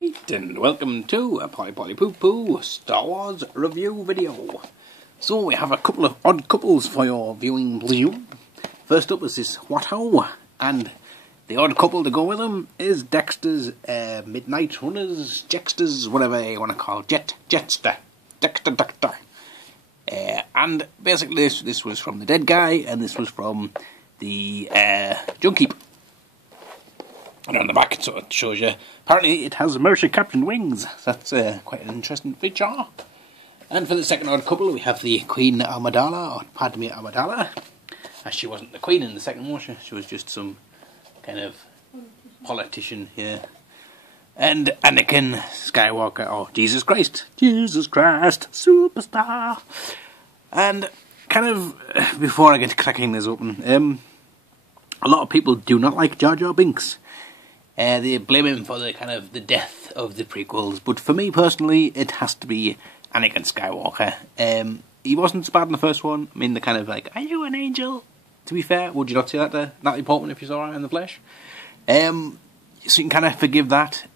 And welcome to a Polly Poo Poo Star Wars review video. So we have a couple of odd couples for your viewing pleasure. First up is this Watto, and the odd couple to go with them is Dexter's Midnight Runners, Jexters, whatever you want to call it, Jetster, Dexter. And basically this was from the Dead Guy, and this was from the Junkeep. And on the back it sort of shows you, apparently it has Mercy Captain wings. That's quite an interesting feature. And for the second odd couple we have the Queen Amidala, or Padme Amidala. As she wasn't the Queen in the second one, she was just some kind of politician here. And Anakin Skywalker, or Jesus Christ, superstar. And kind of, before I get cracking this open, a lot of people do not like Jar Jar Binks. They blame him for the kind of the death of the prequels, but for me personally, it has to be Anakin Skywalker. He wasn't so bad in the first one. I mean, the kind of like, "Are you an angel?" To be fair, would you not say that to Natalie Portman if you saw her in the flesh? So you can kind of forgive that.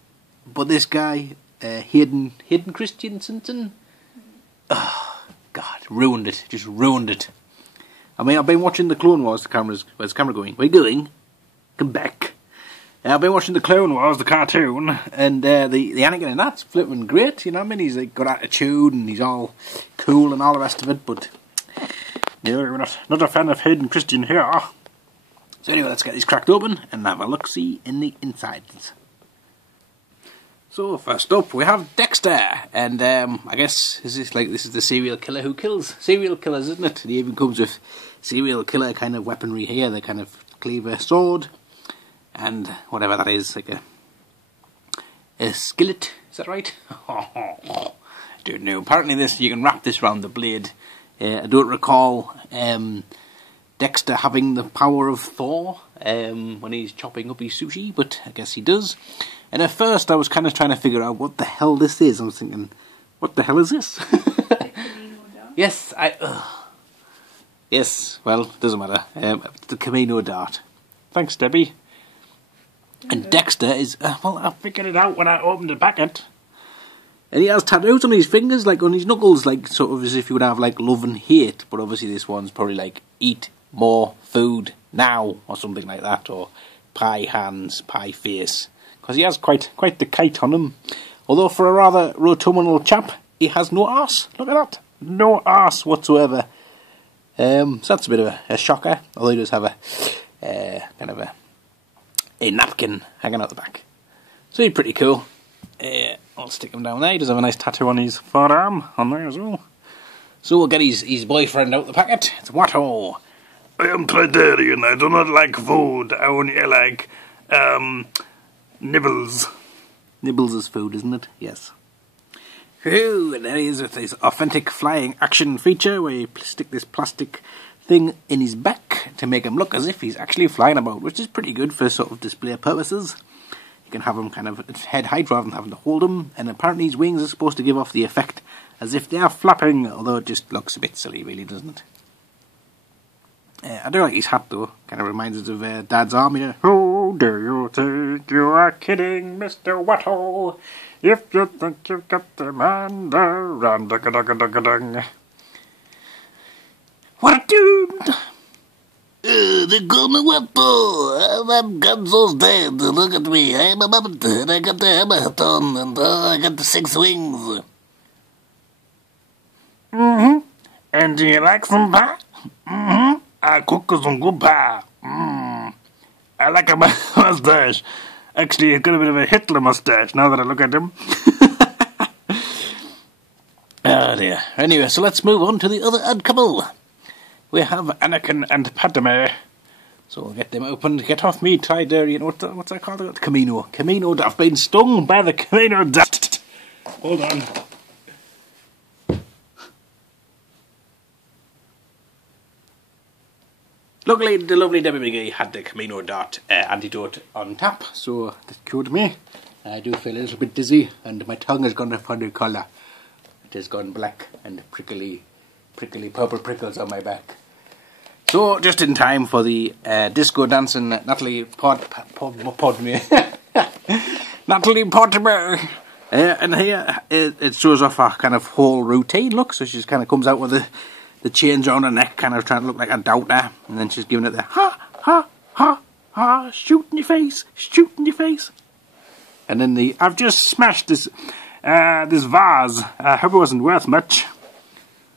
But this guy, Hayden Christensen, oh God, ruined it. Just ruined it. I mean, I've been watching the Clone Wars. Where's the camera going? Where are you going? Come back. I've been watching the Clone Wars, the cartoon, and the Anakin in that's flipping great, you know what I mean? He's like got attitude and he's all cool and all the rest of it, but no, we're not a fan of Hayden Christian here. So anyway, let's get these cracked open and have a look-see in the insides. So first up we have Dexter, and I guess this is the serial killer who kills serial killers, isn't it? He even comes with serial killer kind of weaponry here, the kind of cleaver sword. And whatever that is, like a skillet, is that right? Don't know. Apparently this, you can wrap this around the blade. I don't recall Dexter having the power of Thor when he's chopping up his sushi, but I guess he does. And at first I was kind of trying to figure out what the hell this is. I was thinking, what the hell is this? Yes, yes, well, doesn't matter. The Camino dart. Thanks, Debbie. And Dexter is, well, I figured it out when I opened the packet. And he has tattoos on his fingers, like on his knuckles, like sort of as if you would have like love and hate. But obviously this one's probably like eat more food now, or something like that, or pie hands, pie face. Because he has quite the kite on him. Although for a rather rotuminal chap, he has no arse. Look at that, no arse whatsoever. So that's a bit of a shocker. Although he does have a kind of a napkin hanging out the back. So he's pretty cool. I'll stick him down there. He does have a nice tattoo on his forearm on there as well. So we'll get his boyfriend out the packet. It's Watto. I am Tridarian. I do not like food. I only like nibbles. Nibbles is food, isn't it? Yes. Woohoo! And there he is with this authentic flying action feature where you stick this plastic thing in his back to make him look as if he's actually flying about, which is pretty good for sort of display purposes. You can have him kind of at head height rather than having to hold him, and apparently his wings are supposed to give off the effect as if they are flapping, although it just looks a bit silly, really, doesn't it? I do like his hat though, kind of reminds us of Dad's arm, you know. Who do you think you are kidding, Mr. Watto? If you think you've got the man around, dung. What a dude! They call me Watto. I'm Gonzo's dad. Look at me. I'm a muppet, and I got the hammer hat on, and I got the 6 wings. And do you like some pie? I cook some good pie. I like a mustache. Actually, he's got a bit of a Hitler mustache, now that I look at him. Oh dear. Anyway, so let's move on to the other odd couple. We have Anakin and Padme. So we'll get them opened. Get off me, Tridarian. What's that called? Camino. I've been stung by the Camino dart. Hold on. Luckily, the lovely Debbie McGee had the Camino dart antidote on tap, so that cured me. I do feel a little bit dizzy, and my tongue has gone a funny colour. It has gone black and prickly purple prickles on my back. So, just in time for the disco dancing Natalie Pod me. Natalie Portman. And here it shows off her kind of whole routine look. So she kind of comes out with the chains around her neck, kind of trying to look like a doubter, and then she's giving it the ha ha ha ha, shoot in your face, shoot in your face. And then I've just smashed this vase. I hope it wasn't worth much.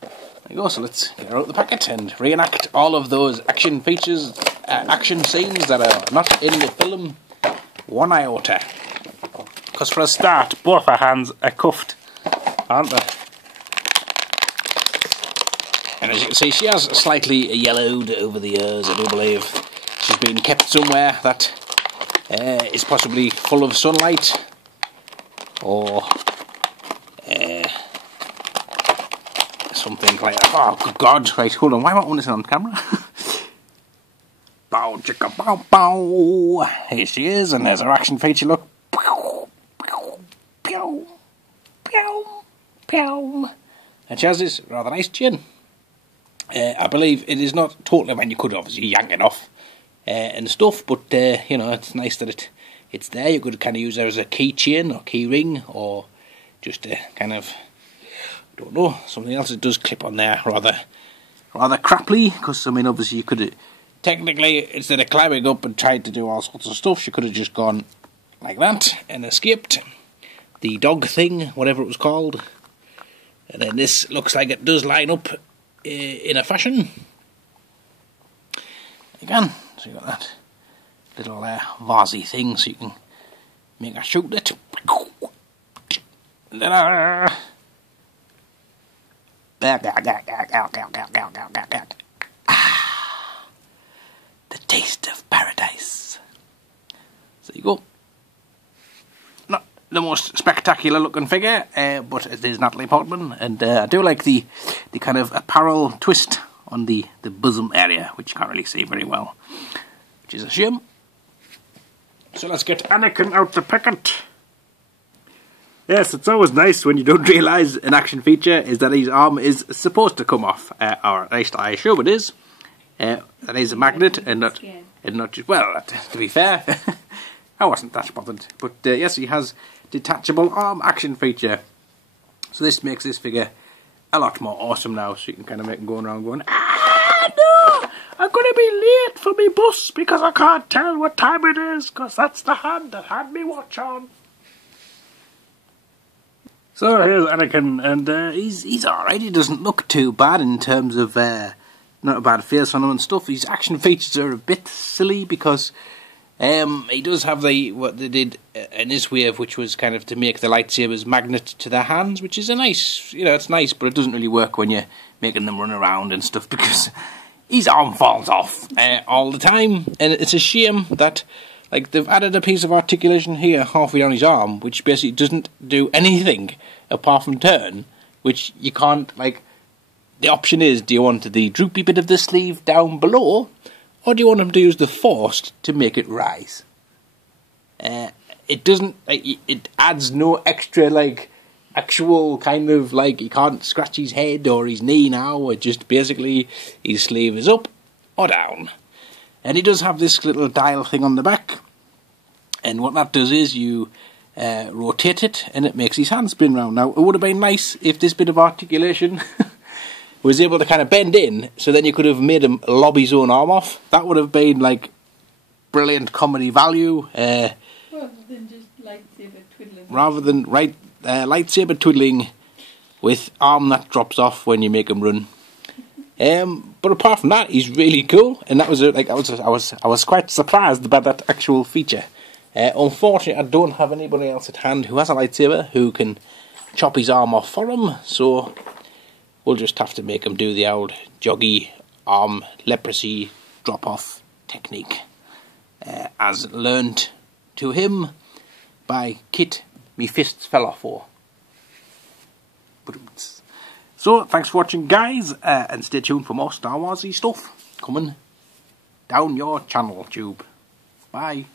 There you go. So let's get her out the packet and reenact all of those action features, action scenes that are not in the film one iota. Because for a start, both her hands are cuffed, aren't they? And as you can see, she has slightly yellowed over the years. I do believe she's been kept somewhere that is possibly full of sunlight, or something like that. Oh, good God. Right, hold on. Why am I on this on camera? Bow, chicka, bow, bow. Here she is, and there's her action feature look. Pew, pew, pew. And she has this rather nice chin. I believe it is not totally, I mean, you could obviously yank it off and stuff, but you know, it's nice that it's there. You could kind of use it as a keychain or key ring, or just a kind of, I don't know, something else that does clip on there rather crappily, because I mean, obviously you could technically, instead of climbing up and trying to do all sorts of stuff, she could have just gone like that and escaped the dog thing, whatever it was called. And then this looks like it does line up in a fashion. Again, so you got that little vasey thing, so you can make her shoot it. And then the taste of paradise. So you go. Not the most spectacular looking figure, but it is Natalie Portman, and I do like the kind of apparel twist on the bosom area, which you can't really see very well, which is a shame. So let's get Anakin out the packet. Yes, it's always nice when you don't realise an action feature is that his arm is supposed to come off, or at least I assume it is. That is a magnet, and not just, well, to be fair, I wasn't that bothered. But yes, he has detachable arm action feature. So this makes this figure a lot more awesome now, so you can kind of make him going around going, ah, no, I'm going to be late for me bus because I can't tell what time it is, because that's the hand that had me watch on. So here's Anakin, and he's alright. He doesn't look too bad in terms of not a bad face on him and stuff. His action features are a bit silly because he does have what they did in this wave, which was kind of to make the lightsabers magnet to their hands, which is a nice, you know, it's nice, but it doesn't really work when you're making them run around and stuff because his arm falls off all the time, and it's a shame that, like, they've added a piece of articulation here halfway down his arm, which basically doesn't do anything apart from turn, which you can't, like, the option is, do you want the droopy bit of the sleeve down below, or do you want him to use the force to make it rise? It doesn't, it adds no extra, like, actual kind of, like, he can't scratch his head or his knee now, it just basically, his sleeve is up or down. And he does have this little dial thing on the back, and what that does is you rotate it, and it makes his hand spin round. Now, it would have been nice if this bit of articulation was able to kind of bend in, so then you could have made him lob his own arm off. That would have been, like, brilliant comedy value. Rather than just lightsaber twiddling. Rather than lightsaber twiddling with arm that drops off when you make him run. But apart from that, he's really cool, and that was like I was quite surprised by that actual feature. Unfortunately, I don't have anybody else at hand who has a lightsaber who can chop his arm off for him, so we'll just have to make him do the old joggy arm leprosy drop off technique, as learnt to him by Kit me fists fell off for. So, thanks for watching, guys, and stay tuned for more Star Warsy stuff coming down your channel tube. Bye.